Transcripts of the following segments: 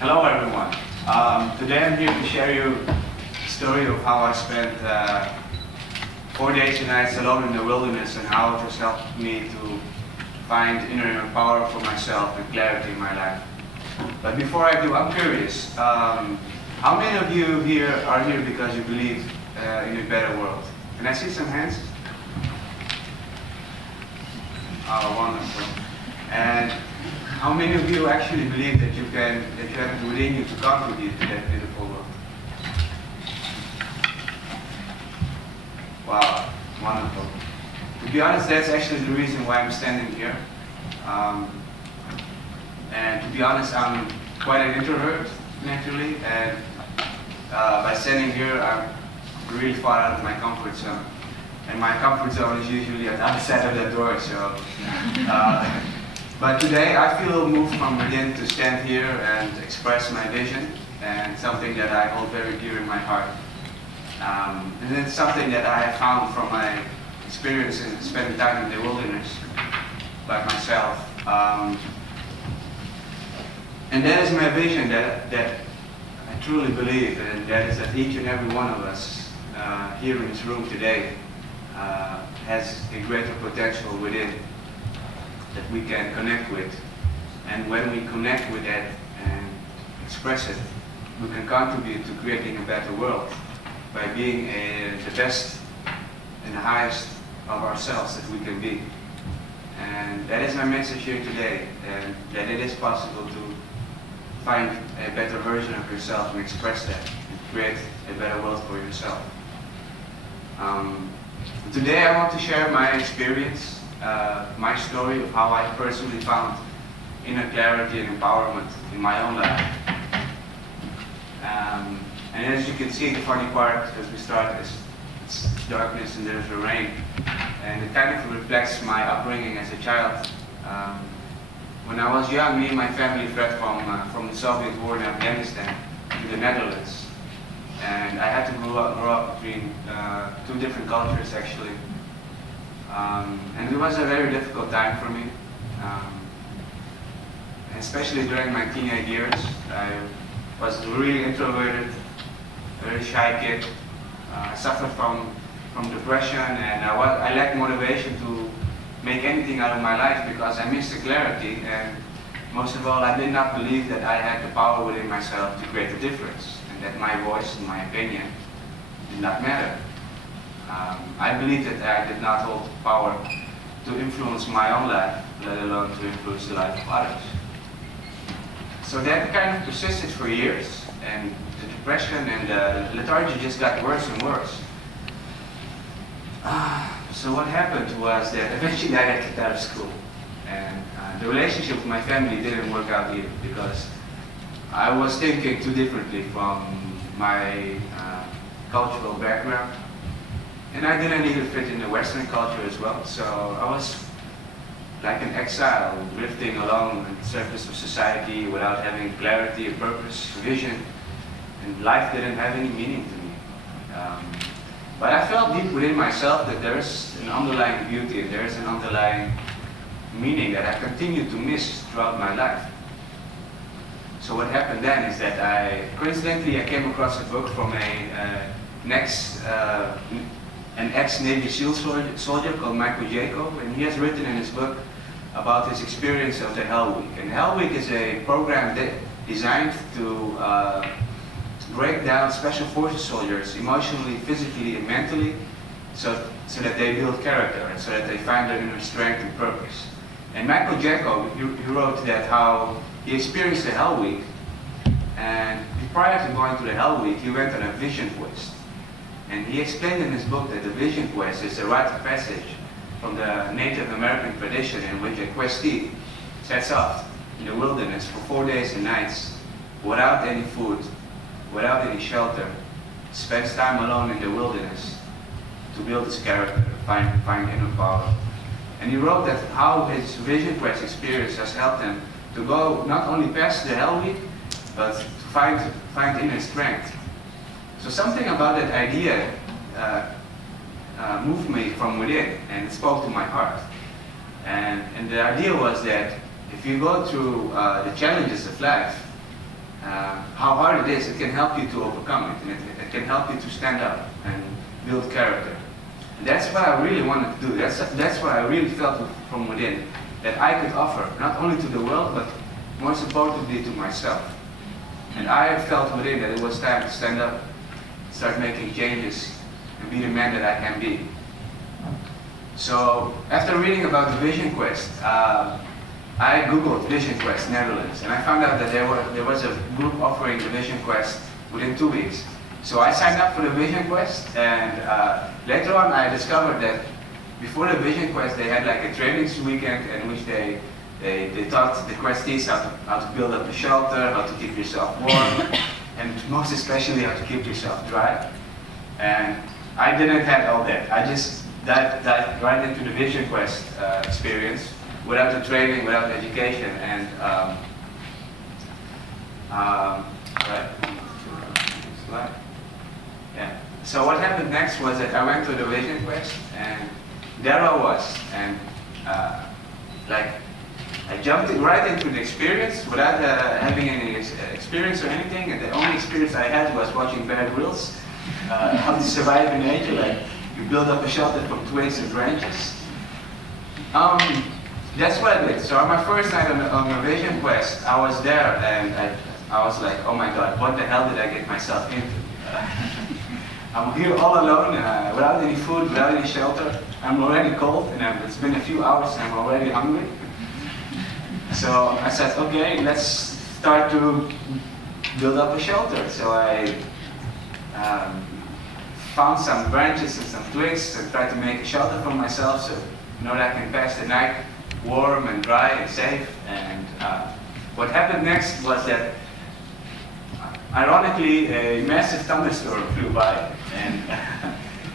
Hello everyone. Today I'm here to share you a story of how I spent 4 days and nights alone in the wilderness and how it has helped me to find inner power for myself and clarity in my life. But before I do, I'm curious, how many of you here are here because you believe in a better world? Can I see some hands? Oh, wonderful. And how many of you actually believe that you have it within you to contribute to that beautiful world? Wow, wonderful. To be honest, that's actually the reason why I'm standing here. And to be honest, I'm quite an introvert, naturally, and by standing here, I'm really far out of my comfort zone. And my comfort zone is usually at the other side of that door, so. But today I feel moved from within to stand here and express my vision, and something that I hold very dear in my heart. And it's something that I have found from my experience in spending time in the wilderness by myself. And that is my vision that I truly believe, and that is that each and every one of us here in this room today has a greater potential within that we can connect with. And when we connect with that and express it, we can contribute to creating a better world by being the best and the highest of ourselves that we can be. And that is my message here today, and that it is possible to find a better version of yourself and express that and create a better world for yourself. Today I want to share my experience, my story of how I personally found inner clarity and empowerment in my own life. And as you can see, the funny part as we start is it's darkness and there's a rain. And it kind of reflects my upbringing as a child. When I was young, me and my family fled from the Soviet war in Afghanistan to the Netherlands. And I had to grow up between two different cultures, actually. And it was a very difficult time for me. Especially during my teenage years. I was really introverted, very shy kid. I suffered from depression, and I lacked motivation to make anything out of my life because I missed the clarity, and most of all, I did not believe that I had the power within myself to create a difference, and that my voice and my opinion did not matter. I believed that I did not hold the power to influence my own life, let alone to influence the life of others. So that kind of persisted for years, and the depression and the lethargy just got worse and worse. So what happened was that eventually I got kicked out of school, and the relationship with my family didn't work out either because I was thinking too differently from my cultural background, and I didn't even fit in the Western culture as well. So I was like an exile, drifting along the surface of society without having clarity, a purpose, vision, and life didn't have any meaning to me. But I felt deep within myself that there's an underlying beauty and there's an underlying meaning that I continue to miss throughout my life. So what happened then is that coincidentally I came across a book from an ex-Navy SEAL soldier called Michael Jacob, and he has written in his book about his experience of the Hell Week. And Hell Week is a program designed to break down special forces soldiers emotionally, physically, and mentally, so that they build character and so that they find their inner strength and purpose. And Michael Jacob, he wrote that how he experienced the Hell Week, and prior to going to the Hell Week, he went on a vision quest. And he explained in his book that the vision quest is a rite of passage from the Native American tradition in which a questee sets off in the wilderness for 4 days and nights without any food, without any shelter, spends time alone in the wilderness to build his character, find inner power. And he wrote that how his vision quest experience has helped him to go not only past the Hell Week, but to find inner strength. So something about that idea moved me from within, and it spoke to my heart. And the idea was that if you go through the challenges of life, how hard it is, it can help you to overcome it, and it can help you to stand up and build character. And that's what I really wanted to do. That's what I really felt from within, that I could offer, not only to the world, but most importantly to myself. And I felt within that it was time to stand up, start making changes, and be the man that I can be. So after reading about the Vision Quest, I googled Vision Quest Netherlands, and I found out that there was a group offering the Vision Quest within 2 weeks. So I signed up for the Vision Quest, and later on I discovered that before the Vision Quest they had like a trainings weekend in which they taught the questees how to build up a shelter, how to keep yourself warm, and most especially how to keep yourself dry. And I didn't have all that. I just dived right into the Vision Quest experience without the training, without the education, and yeah. So what happened next was that I went to the Vision Quest, and there I was, and like I jumped right into the experience without having any experience or anything, and the only experience I had was watching Bear Grylls, how to survive in nature, like you build up a shelter from twigs and branches. That's what I did. So on my first night on the Vision Quest, I was there, and I was like, oh my God, what the hell did I get myself into? I'm here all alone, without any food, without any shelter. I'm already cold, and it's been a few hours, and I'm already hungry. So I said, okay, let's start to build up a shelter. So I found some branches and some twigs and tried to make a shelter for myself, so that I can pass the night warm and dry and safe. And what happened next was that, ironically, a massive thunderstorm flew by, and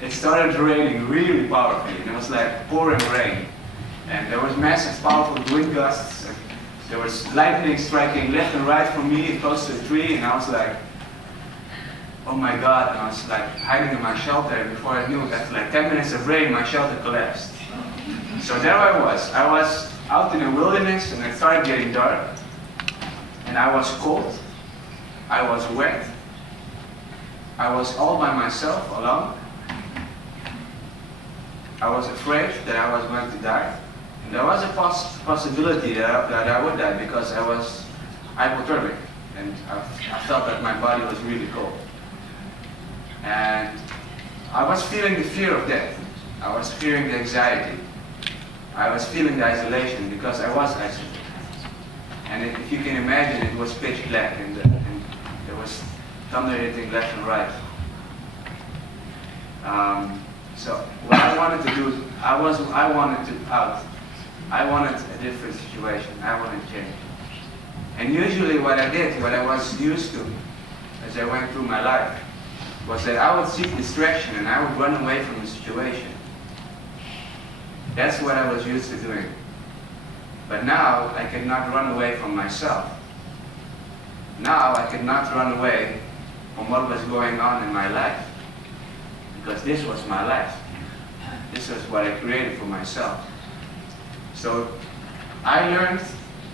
it started raining really powerfully, and it was like pouring rain. And there was massive, powerful wind gusts, and there was lightning striking left and right from me, close to a tree, and I was like, oh my God, and I was like hiding in my shelter, and before I knew it, after like 10 minutes of rain, my shelter collapsed. So there I was out in the wilderness, and it started getting dark, and I was cold, I was wet, I was all by myself, alone. I was afraid that I was going to die, and there was a possibility that I would die because I was hypothermic, and I felt that my body was really cold. And I was feeling the fear of death. I was fearing the anxiety. I was feeling the isolation because I was isolated. And if you can imagine, it was pitch black, and there was thunder hitting left and right. So what I wanted to do, I wanted a different situation. I wanted change. And usually what I did, what I was used to as I went through my life, was that I would seek distraction and I would run away from the situation. That's what I was used to doing. But now I cannot run away from myself. Now I cannot run away from what was going on in my life. Because this was my life. This was what I created for myself. So I learned,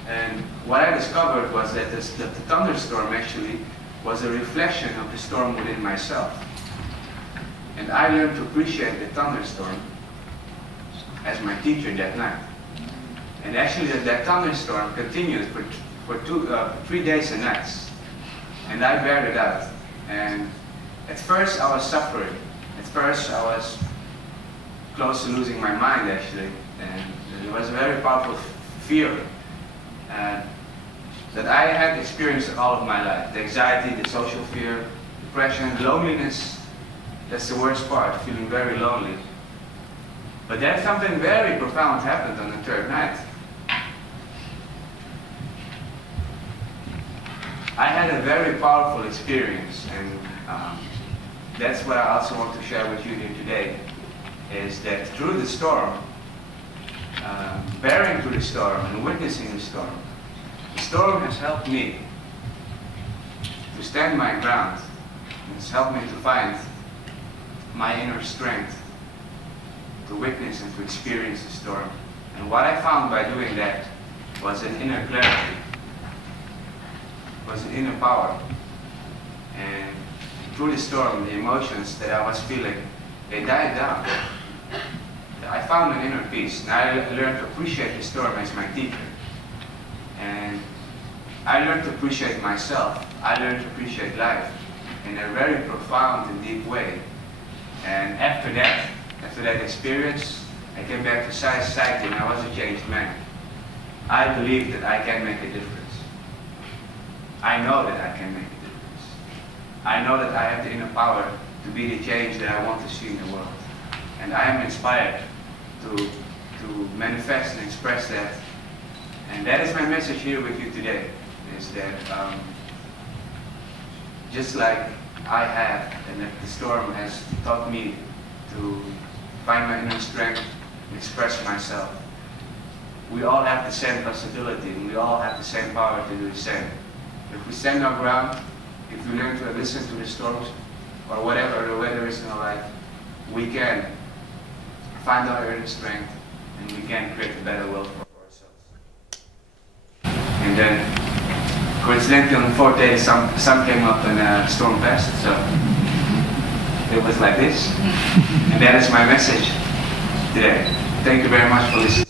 and what I discovered was that the thunderstorm actually was a reflection of the storm within myself. And I learned to appreciate the thunderstorm as my teacher that night. And actually that thunderstorm continued for 3 days and nights. And I bared it out. And at first I was suffering. At first I was close to losing my mind, actually. And it was a very powerful fear that I had experienced all of my life. The anxiety, the social fear, depression, loneliness. That's the worst part, feeling very lonely. But then something very profound happened on the third night. I had a very powerful experience, and that's what I also want to share with you here today, is that through the storm, bearing through the storm and witnessing the storm has helped me to stand my ground. It's helped me to find my inner strength to witness and to experience the storm. And what I found by doing that was an inner clarity. was an inner power. And through the storm, the emotions that I was feeling, they died down. I found an inner peace, and I learned to appreciate the storm as my teacher. And I learned to appreciate myself. I learned to appreciate life in a very profound and deep way. And after that experience, I came back to society and I was a changed man. I believe that I can make a difference. I know that I can make a difference. I know that I have the inner power to be the change that I want to see in the world. And I am inspired to manifest and express that. And that is my message here with you today, is that just like I have, and that the storm has taught me to find my inner strength and express myself, we all have the same possibility, and we all have the same power to do the same. If we stand our ground, if we learn to listen to the storms, or whatever the weather is in our life, we can find our inner strength, and we can create a better world for ourselves. And then, coincidentally, on the fourth day, the sun came up and the storm passed, so it was like this. And that is my message today. Thank you very much for listening.